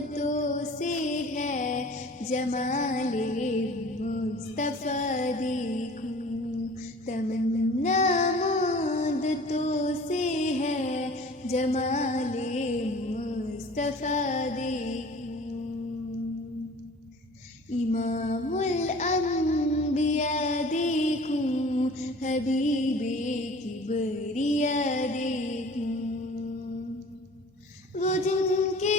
مدتوں سے ہے جمال مصطفیٰ دیکھوں، تمنا مدتوں سے ہے جمال مصطفیٰ دیکھوں۔ امام الانبیاء دیکھوں، حبیب کبریاء دیکھوں، وہ جن کے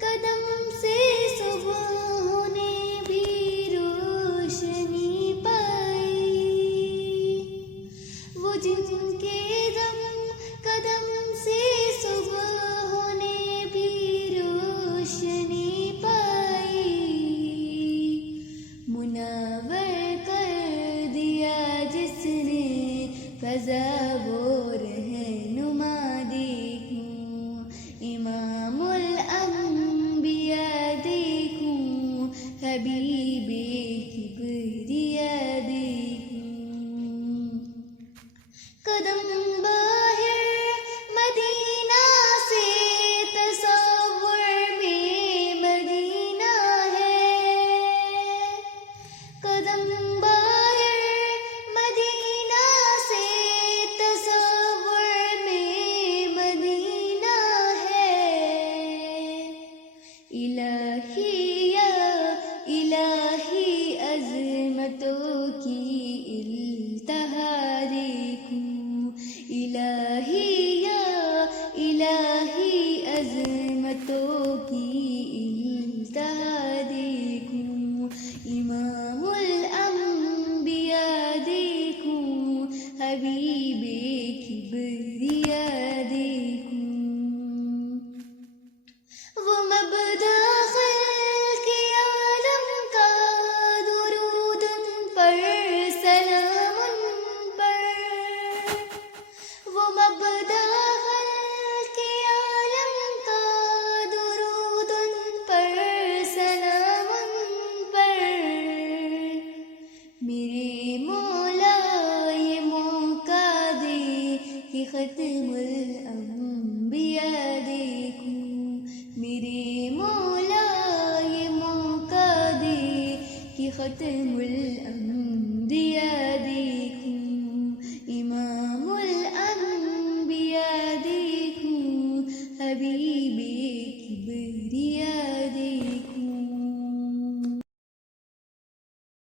قدم سے صبح نے بھی روشنی پائی، وہ جن کے قدم سے صبح نے بھی روشنی پائی، منور کر دیا جس نے فضا وہ رہنما دیکھوں، امام الانبیاء دیکھوں، حبیب کبریاء دیکھوں۔ قدم باہر مدینہ سے تصور میں مدینہ ہے، قدم باہر مدینہ سے تصور میں مدینہ ہے، الہی یا الہی عظمتوں کی التہا دیکھوں، الہی یا الہی عظمتوں کی التہا دیکھوں، امام الانبیاء دیکھوں، حبیب کبریاء دیکھوں۔ وہ مبدأ خلق عالم کا، درود ان پر سلام ان پر، وہ مبدأ